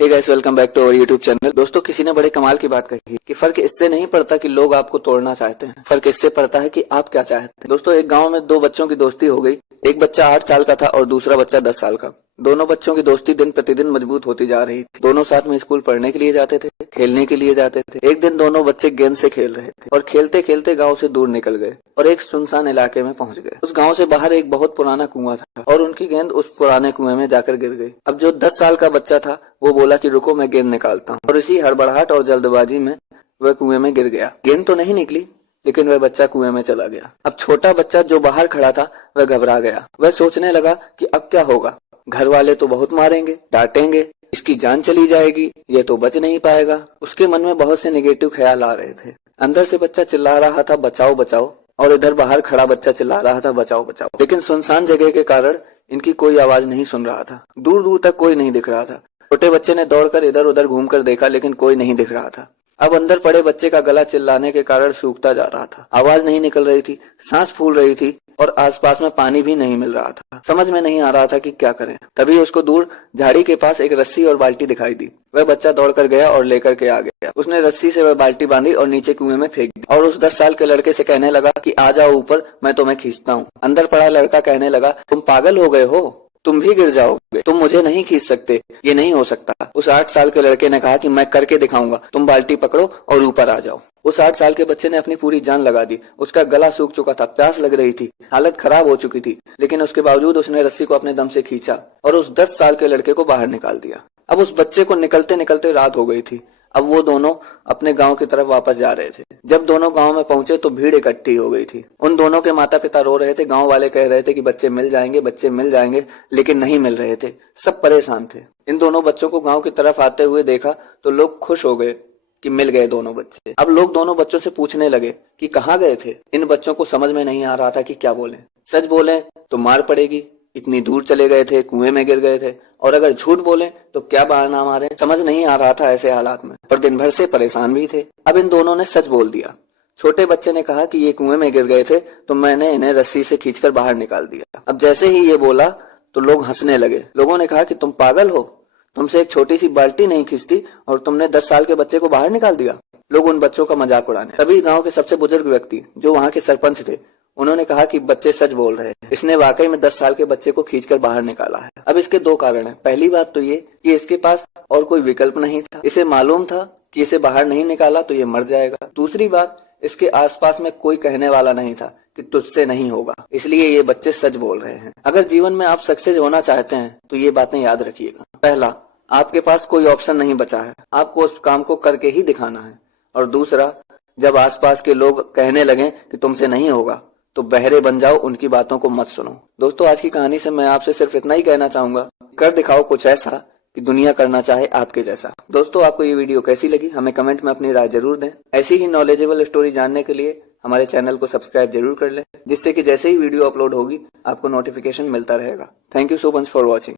Hey guys, welcome back to our YouTube channel. दोस्तों, किसी ने बड़े कमाल की बात कही कि फर्क इससे नहीं पड़ता कि लोग आपको तोड़ना चाहते हैं, फर्क इससे पड़ता है कि आप क्या चाहते हैं। दोस्तों, एक गांव में दो बच्चों की दोस्ती हो गई। एक बच्चा 8 साल का था और दूसरा बच्चा 10 साल का। दोनों बच्चों की दोस्ती दिन प्रतिदिन मजबूत होती जा रही थी। दोनों साथ में स्कूल पढ़ने के लिए जाते थे, खेलने के लिए जाते थे। एक दिन दोनों बच्चे गेंद से खेल रहे थे और खेलते खेलते गांव से दूर निकल गए और एक सुनसान इलाके में पहुंच गए। उस गांव से बाहर एक बहुत पुराना कुआं था और उनकी गेंद उस पुराने कुएं में जाकर गिर गई। अब जो 10 साल का बच्चा था वो बोला कि रुको, मैं गेंद निकालता हूँ, और इसी हड़बड़ाहट और जल्दबाजी में वह कुएं में गिर गया। गेंद तो नहीं निकली, लेकिन वह बच्चा कुएं में चला गया। अब छोटा बच्चा जो बाहर खड़ा था वह घबरा गया। वह सोचने लगा कि अब क्या होगा, घर वाले तो बहुत मारेंगे, डांटेंगे, इसकी जान चली जाएगी, ये तो बच नहीं पाएगा। उसके मन में बहुत से नेगेटिव ख्याल आ रहे थे। अंदर से बच्चा चिल्ला रहा था बचाओ बचाओ, और इधर बाहर खड़ा बच्चा चिल्ला रहा था बचाओ बचाओ। लेकिन सुनसान जगह के कारण इनकी कोई आवाज नहीं सुन रहा था। दूर दूर तक कोई नहीं दिख रहा था। छोटे बच्चे ने दौड़कर इधर उधर घूमकर देखा, लेकिन कोई नहीं दिख रहा था। अब अंदर पड़े बच्चे का गला चिल्लाने के कारण सूखता जा रहा था। आवाज नहीं निकल रही थी, सांस फूल रही थी और आसपास में पानी भी नहीं मिल रहा था। समझ में नहीं आ रहा था कि क्या करें। तभी उसको दूर झाड़ी के पास एक रस्सी और बाल्टी दिखाई दी। वह बच्चा दौड़कर गया और लेकर के आ गया। उसने रस्सी से वह बाल्टी बांधी और नीचे कुएं में फेंक दी और उस 10 साल के लड़के से कहने लगा कि आ जाओ ऊपर, मैं तुम्हें खींचता हूँ। अंदर पड़ा लड़का कहने लगा, तुम पागल हो गए हो, तुम भी गिर जाओगे, तुम मुझे नहीं खींच सकते, ये नहीं हो सकता। उस 8 साल के लड़के ने कहा कि मैं करके दिखाऊंगा, तुम बाल्टी पकड़ो और ऊपर आ जाओ। उस 8 साल के बच्चे ने अपनी पूरी जान लगा दी। उसका गला सूख चुका था, प्यास लग रही थी, हालत खराब हो चुकी थी, लेकिन उसके बावजूद उसने रस्सी को अपने दम से खींचा और उस 10 साल के लड़के को बाहर निकाल दिया। अब उस बच्चे को निकलते निकलते रात हो गई थी। अब वो दोनों अपने गांव की तरफ वापस जा रहे थे। जब दोनों गांव में पहुंचे तो भीड़ इकट्ठी हो गई थी। उन दोनों के माता पिता रो रहे थे। गांव वाले कह रहे थे कि बच्चे मिल जाएंगे, बच्चे मिल जाएंगे, लेकिन नहीं मिल रहे थे। सब परेशान थे। इन दोनों बच्चों को गांव की तरफ आते हुए देखा तो लोग खुश हो गए कि मिल गए दोनों बच्चे। अब लोग दोनों बच्चों से पूछने लगे कि कहाँ गए थे। इन बच्चों को समझ में नहीं आ रहा था कि क्या बोले। सच बोले तो मार पड़ेगी, इतनी दूर चले गए थे, कुएं में गिर गए थे, और अगर झूठ बोले तो क्या बहाना मारे। समझ नहीं आ रहा था ऐसे हालात में, पर दिन भर से परेशान भी थे। अब इन दोनों ने सच बोल दिया। छोटे बच्चे ने कहा कि ये कुएं में गिर गए थे तो मैंने इन्हें रस्सी से खींचकर बाहर निकाल दिया। अब जैसे ही ये बोला तो लोग हंसने लगे। लोगों ने कहा कि तुम पागल हो, तुमसे एक छोटी सी बाल्टी नहीं खींचती और तुमने 10 साल के बच्चे को बाहर निकाल दिया। लोग उन बच्चों का मजाक उड़ाने। तभी गांव के सबसे बुजुर्ग व्यक्ति जो वहां के सरपंच थे, उन्होंने कहा कि बच्चे सच बोल रहे हैं, इसने वाकई में 10 साल के बच्चे को खींचकर बाहर निकाला है। अब इसके 2 कारण हैं। पहली बात तो ये कि इसके पास और कोई विकल्प नहीं था। इसे मालूम था कि इसे बाहर नहीं निकाला तो ये मर जाएगा। दूसरी बात, इसके आसपास में कोई कहने वाला नहीं था कि तुझसे नहीं होगा, इसलिए ये बच्चे सच बोल रहे हैं। अगर जीवन में आप सक्सेस होना चाहते हैं तो ये बातें याद रखिएगा। पहला, आपके पास कोई ऑप्शन नहीं बचा है, आपको उस काम को करके ही दिखाना है। और दूसरा, जब आसपास के लोग कहने लगे कि तुमसे नहीं होगा तो बहरे बन जाओ, उनकी बातों को मत सुनो। दोस्तों, आज की कहानी से मैं आपसे सिर्फ इतना ही कहना चाहूंगा, कर दिखाओ कुछ ऐसा कि दुनिया करना चाहे आपके जैसा। दोस्तों, आपको ये वीडियो कैसी लगी हमें कमेंट में अपनी राय जरूर दें। ऐसी ही नॉलेजेबल स्टोरी जानने के लिए हमारे चैनल को सब्सक्राइब जरूर कर लें, जिससे कि जैसे ही वीडियो अपलोड होगी आपको नोटिफिकेशन मिलता रहेगा। Thank you so much for watching.